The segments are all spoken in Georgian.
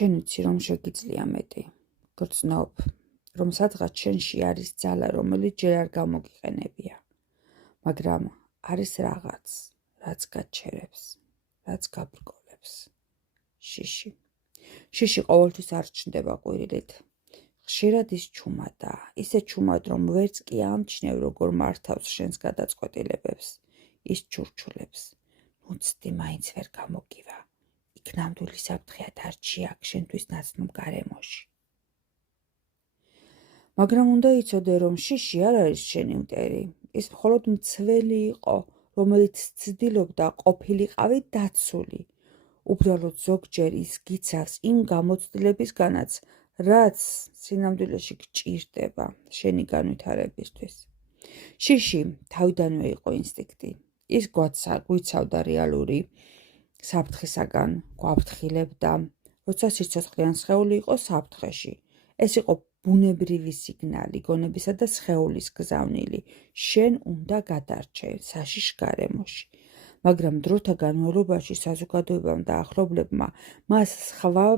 შენ ვიცი რომ შეგიძლია მეტი. გრძნობ, რომ სადღაც შენში არის ძალა, რომელიც ჯერ არ გამოგიყენებია. მაგრამ არის რაღაც, რაც გაჩერებს, რაც გაბრკოლებს. შიში. შიში ყოველთვის არ ჩნდება ყვირილით. ხშირად ის ჩუმადაა, ისე ჩუმად, რომ ვერც კი ამჩნევ, როგორ მართავს შენს გადაწყვეტილებებს. ის ჩურჩულებს. ნუცდი მაინც ვერ გამოგივა. იქ ნამდვილი საფრთხეა დარჩი აქ შენთვის ნაცნობ გარემოში. მაგრამ უნდა იცოდე, რომ შიში არ არის შენი მტერი. ის მხოლოდ მცველი იყო, რომელიც ცდილობდა ყოფილიყავი დაცული. უბრალოდ ზოგჯერ ის გიცავს იმ გამოცდილებისგანაც, რაც სინამდვილეში გჭირდება შენი განვითარებისთვის. შიში თავიდანვე იყო ინსტინქტი. ის გვიცავდა რეალური საფრთხისაგან, გვაფრთხილებდა, როცა სიცოცხლიან სხეული იყო საფრთხეში. ეს იყო ბუნებრივი სიგნალი, გონებისა და სხეულის გზავნილი. შენ უნდა გადარჩე საშიშ გარემოში. მაგრამ დროთა განმავლობაში საზოგადოებამ და ახლობლებმა მას სხვა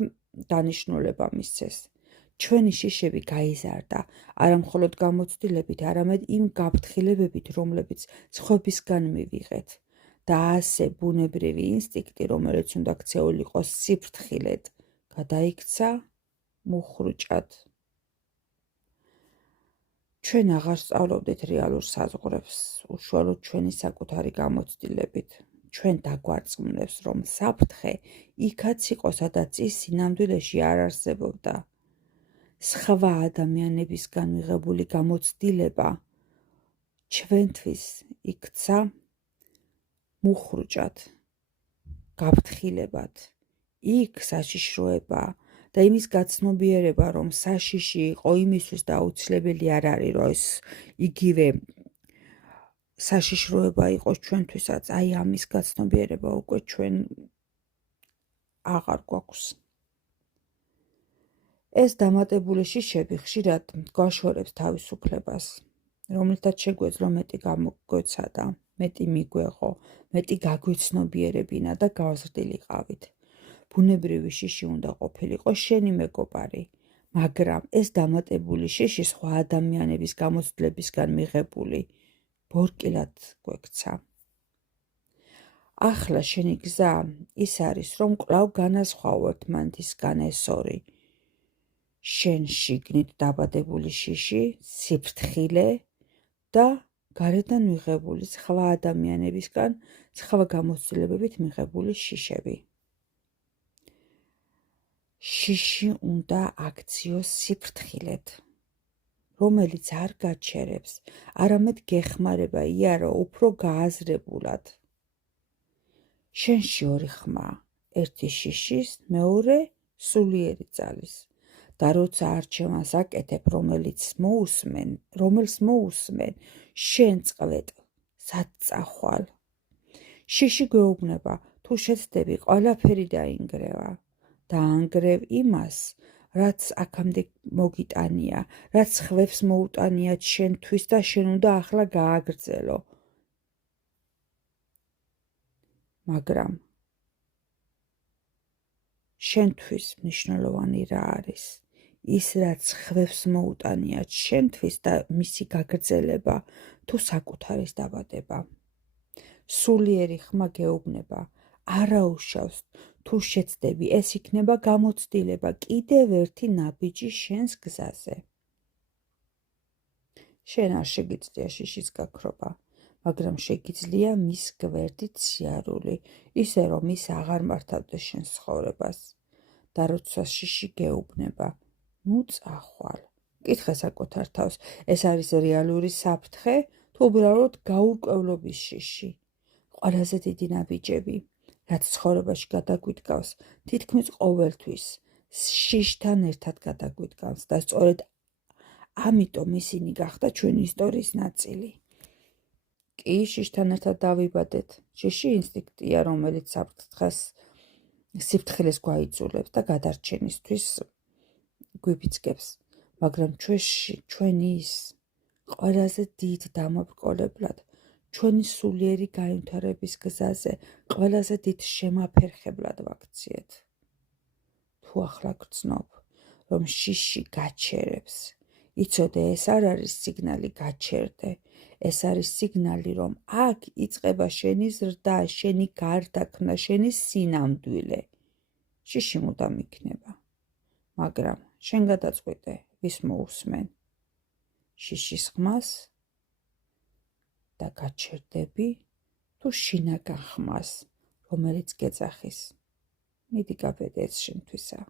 დანიშნულება მისცეს. ჩვენი შიშები გაიზარდა, არა მხოლოდ გამოცდილებით, არამედ იმ გაფრთხილებებით, რომლებიც სხვებისგან მივიღეთ. და ასე ბუნებრივი ინსტინქტი, რომელიც უნდა ქცეულიყო სიფრთხილედ, გადაიქცა მუხრუჭად. ჩვენ აღარ სწავლობდით რეალურ საზღვრებს, უშუალოდ ჩვენი საკუთარი გამოცდილებით. ჩვენ დაგვარწმუნებს, რომ საფრთხე იქაც იყო, სადაც ის სინამდვილეში არ არსებობდა. სხვა ადამიანებისგან მიღებული გამოცდილება ჩვენთვის იქცა მუხრუჭად, გაფრთხილებად. იქ საშიშროება და იმის გაცნობიერება, რომ საშიში იყო იმისთვის და აუცილებელი არ არის, რომ ეს იგივე საშიშროება იყოს ჩვენთვისაც, აი ამის გაცნობიერება უკვე ჩვენ აღარ გვაქვს. ეს დამატებული შიშები ხშირად გვაშორებს თავისუფლებას, რომლითაც შეგვეძლო მეტი გამოგვეცადა, მეტი მიგვეღო, მეტი გაგვეცნობიერებინა და გავზრდილიყავით. ბუნებრივი შიში უნდა ყოფილიყო შენი მეგობარი, მაგრამ ეს დამატებული შიში სხვა ადამიანების გამოცდილებისგან მიღებული ბორკილად გვექცა. ახლა შენი გზა ის არის, რომ კვლავ განასხვავოთ მანდისგან ეს ორი. შენ შიგნით დაბადებული შიში, სიფრთხილე და გარედან მიღებული სხვა ადამიანებისგან სხვა გამოცდილებებით მიღებული შიშები. შიში უნდა აქციოს სიფრთხილედ, რომელიც არ გაჩერებს, არამედ გეხმარება იარო უფრო გააზრებულად. შენში ორი ხმა, ერთი შიშის, მეორე სულიერი ძალის. და როცა არჩევანს აკეთებ, რომელს მოусმენ, შენ წყვეტ, სად წახვალ. შიში გვეუბნება, თუ შეცდები, ყველაფერი დაინგრევა. დაანგრევ იმას, რაც აქამდე მოგიტანია, რაც სხვებს მოუტანიათ შენთვის და შენ უნდა ახლა გააგრძელო. მაგრამ შენთვის მნიშვნელოვანი რა არის? ის რაც სხვებს მოუტანიათ შენთვის და მისი გაგრძელება თუ საკუთარის დაბადება. სულიერი ხმა გეუბნება, არაუშავს, თუ შეცდები, ეს იქნება გამოცდილება, კიდევ ერთი ნაბიჯი შენს გზაზე. შენ არ შეგიძლია შიშის გაქრობა, მაგრამ შეგიძლია მის გვერდით სიარული, ისე რომ ის აღარ მართავდეს შენს ცხოვრებას. და როცა შიში გეუბნება, ნუ წახვალ. კითხე საკუთარ თავს, ეს არის რეალური საფრთხე, თუ უბრალოდ გაურკვევლობის შიში. ყველაზე დიდი ნაბიჯები, რაც ცხოვრებაში გადაგვიდგავს, თითქმის ყოველთვის შიშთან ერთად გადაგვიდგავს და სწორედ ამიტომ ისინი გახდა ჩვენი ისტორიის ნაწილი. კი, შიშთან ერთად დავიბადეთ. შიში ინსტინქტია, რომელიც სიფრთხილეს გვაიძულებს და გადარჩენისთვის გვიფიცკებს. მაგრამ ჩვენი ის ყველაზე დიდ დამაბრკოლებლად, ჩვენი სულიერი განვითარების გზაზე ყველაზე დიდ შემაფერხებლად ვაქციეთ. თუ თუ ახლა გრძნობ, რომ შიში გაჩერებს, იცოდე, ეს არ არის სიგნალი გაჩერდე, ეს არის სიგნალი, რომ აქ იწყება შენი ზრდა, შენი გარდაქმნა, შენი სინამდვილე. შიში მუდამ იქნება, მაგრამ შენ გადაწყვეტე, ვის მოусმენ. შიშის ხმას და გაჩერდები თუ შინაგან ხმას, რომელიც გეძახის. მიდი გაბედე, ეს შენთვისა.